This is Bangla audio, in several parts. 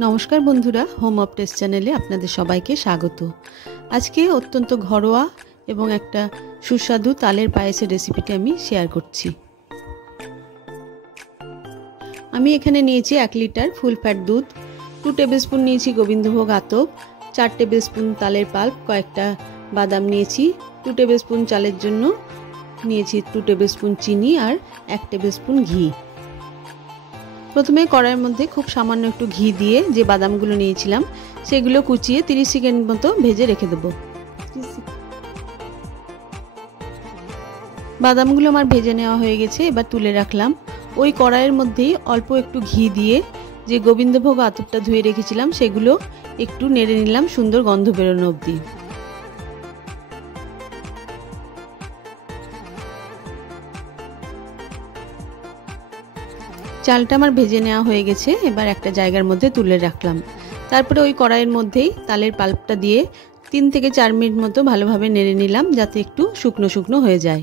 नमस्कार बंधुरा होम अफ टेस्ट चैनेले आपनादेर सबाइके स्वागत। आज के अत्यंत घरोया एबं एकटा सुस्वादु तालेर पायेसेर रेसिपिटी आमी शेयर करछि। आमी एखाने नियेछि 1 लिटार फुल फैट दूध, 2 टेबिल स्पून नियेछि गोविंदभोग आतप, 4 टेबिल स्पून तालेर पाल्प, कयेकटा बादाम नियेछि, 2 टेबिल स्पून चालेर जोन्नो नियेछि 2 टेबिल स्पून चीनी और 1 टेबिल स्पून घी। प्रथमे कड़ाइर मध्य खूब सामान्य एकटू घी दिए जे बादामगुलो नियेछिलाम सेगुलो कुचिए 30 सेकेंड मतो भेजे रेखे देब। बादामगुलो आमार भेजे नेওয়া হয়ে গেছে, এবার তুলে রাখলাম। ওই কড়াইয়ের মধ্যেই অল্প একটু ঘি দিয়ে যে গোবিন্দভোগ আতপটা ধুয়ে রেখেছিলাম সেগুলো একটু নেড়ে নিলাম সুন্দর গন্ধ বেরোনো অবধি। চালটা আমার ভেজে নেওয়া হয়ে গেছে, এবার একটা জায়গার মধ্যে তুলে রাখলাম। তারপরে ওই কড়াইয়ের মধ্যেই তালের পাল্পটা দিয়ে 3 থেকে 4 মিনিট মতো ভালোভাবে নেড়ে নিলাম যাতে একটু শুকনো শুকনো হয়ে যায়।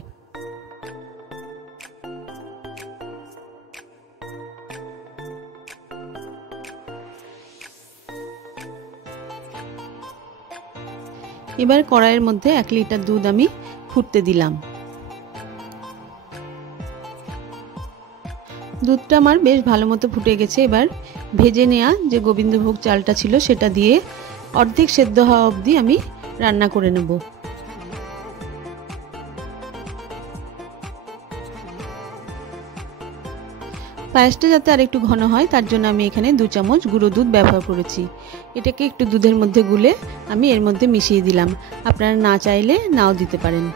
এবার কড়াইয়ের মধ্যে 1 লিটার দুধ আমি ফুটতে দিলাম। দুধটা আমার বেশ ভালো মতো ফুটে গেছে। এবার ভেজে নেওয়া যে গোবিন্দভোগ চালটা ছিল সেটা দিয়ে অর্ধেক সেদ্ধ হওয়া অবধি আমি রান্না করে নেব। পায়েসটা যাতে আরেকটু ঘন হয় তার জন্য আমি এখানে 2 চামচ গুঁড়ো দুধ ব্যবহার করেছি। এটাকে একটু দুধের মধ্যে গুলে আমি এর মধ্যে মিশিয়ে দিলাম। আপনারা না চাইলে নাও দিতে পারেন।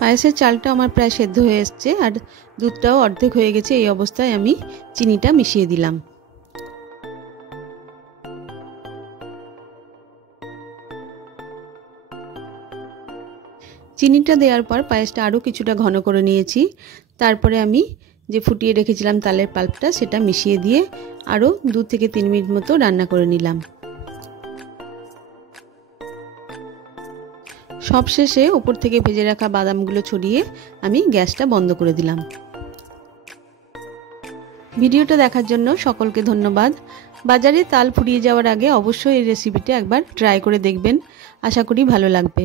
পায়েসের চালটা আমার প্রায় সেদ্ধ হয়ে এসেছে আর দুধটাও অর্ধেক হয়ে গেছে। এই অবস্থায় আমি চিনিটা মিশিয়ে দিলাম। চিনিটা দেওয়ার পর পায়েসটা আরও কিছুটা ঘন করে নিয়েছি। তারপরে আমি যে ফুটিয়ে রেখেছিলাম তালের পাল্পটা সেটা মিশিয়ে দিয়ে আরও 2 থেকে 3 মিনিট মতো রান্না করে নিলাম। সবশেষে উপর থেকে ভেজে রাখা বাদামগুলো ছড়িয়ে আমি গ্যাসটা বন্ধ করে দিলাম। ভিডিওটা দেখার জন্য সকলকে ধন্যবাদ। বাজারে তাল ফুরিয়ে যাওয়ার আগে অবশ্যই এই রেসিপিটা একবার ট্রাই করে দেখবেন, আশা করি ভালো লাগবে।